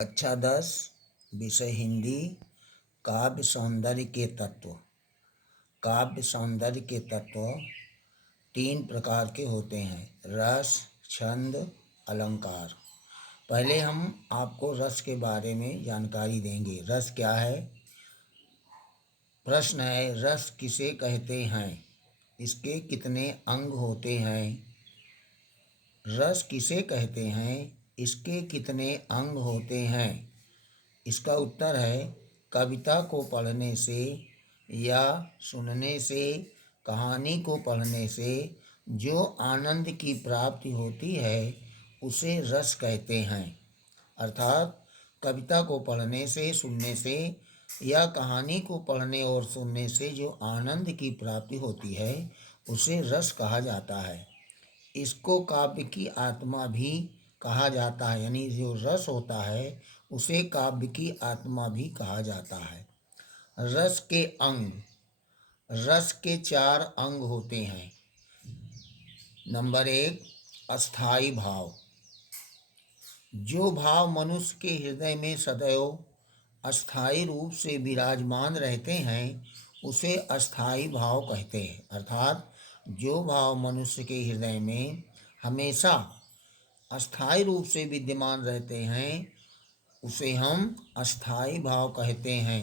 कक्षा 10 विषय हिंदी। काव्य सौंदर्य के तत्व। काव्य सौंदर्य के तत्व 3 प्रकार के होते हैं: रस, छंद, अलंकार। पहले हम आपको रस के बारे में जानकारी देंगे। रस क्या है? प्रश्न है, रस किसे कहते हैं? इसके कितने अंग होते हैं? रस किसे कहते हैं? इसके कितने अंग होते हैं? इसका उत्तर है, कविता को पढ़ने से या सुनने से, कहानी को पढ़ने से जो आनंद की प्राप्ति होती है उसे रस कहते हैं। अर्थात कविता को पढ़ने से, सुनने से या कहानी को पढ़ने और सुनने से जो आनंद की प्राप्ति होती है उसे रस कहा जाता है। इसको काव्य की आत्मा भी कहा जाता है, यानी जो रस होता है उसे काव्य की आत्मा भी कहा जाता है। रस के अंग। रस के 4 अंग होते हैं। नंबर 1, अस्थाई भाव। जो भाव मनुष्य के हृदय में सदैव अस्थाई रूप से विराजमान रहते हैं उसे अस्थाई भाव कहते हैं। अर्थात जो भाव मनुष्य के हृदय में हमेशा अस्थाई रूप से विद्यमान रहते हैं उसे हम अस्थाई भाव कहते हैं।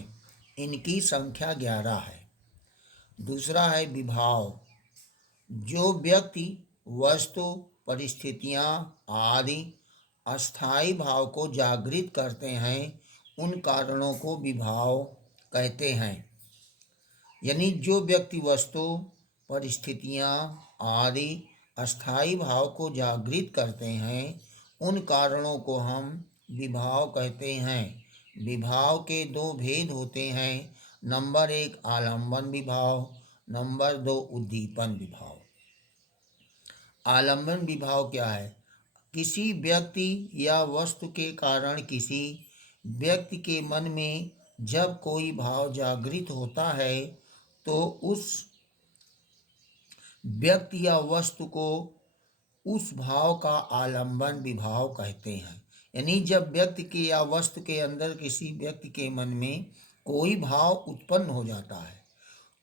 इनकी संख्या 11 है। दूसरा है विभाव। जो व्यक्ति, वस्तु, परिस्थितियाँ आदि अस्थाई भाव को जागृत करते हैं उन कारणों को विभाव कहते हैं। यानी जो व्यक्ति, वस्तु, परिस्थितियाँ आदि अस्थाई भाव को जागृत करते हैं उन कारणों को हम विभाव कहते हैं। विभाव के 2 भेद होते हैं। नंबर 1, आलंबन विभाव। नंबर 2, उद्दीपन विभाव। आलंबन विभाव क्या है? किसी व्यक्ति या वस्तु के कारण किसी व्यक्ति के मन में जब कोई भाव जागृत होता है तो उस व्यक्ति या वस्तु को उस भाव का आलंबन विभाव कहते हैं। यानी जब व्यक्ति के या वस्तु के अंदर किसी व्यक्ति के मन में कोई भाव उत्पन्न हो जाता है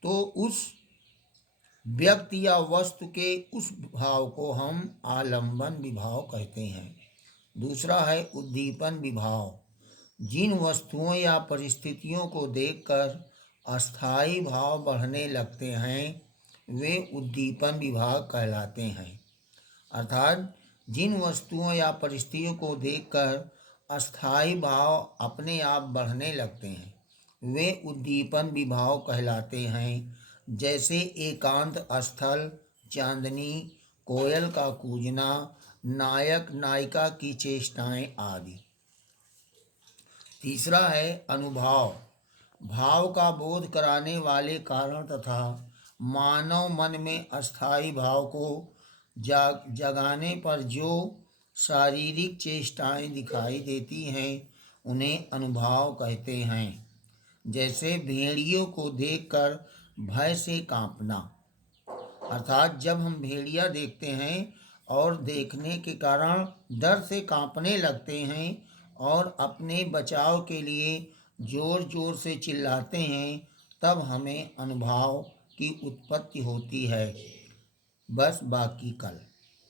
तो उस व्यक्ति या वस्तु के उस भाव को हम आलंबन विभाव कहते हैं। दूसरा है उद्दीपन विभाव। जिन वस्तुओं या परिस्थितियों को देखकर अस्थाई भाव बढ़ने लगते हैं वे उद्दीपन विभाग कहलाते हैं। अर्थात जिन वस्तुओं या परिस्थितियों को देखकर अस्थाई भाव अपने आप बढ़ने लगते हैं वे उद्दीपन विभाव कहलाते हैं। जैसे एकांत स्थल, चांदनी, कोयल का कूजना, नायक नायिका की चेष्टाएं आदि। तीसरा है अनुभाव। भाव का बोध कराने वाले कारण तथा मानव मन में अस्थाई भाव को जगाने पर जो शारीरिक चेष्टाएं दिखाई देती हैं उन्हें अनुभाव कहते हैं। जैसे भेड़ियों को देखकर भय से कांपना। अर्थात जब हम भेड़िया देखते हैं और देखने के कारण डर से कांपने लगते हैं और अपने बचाव के लिए जोर जोर से चिल्लाते हैं तब हमें अनुभाव की उत्पत्ति होती है। बस बाकी कल।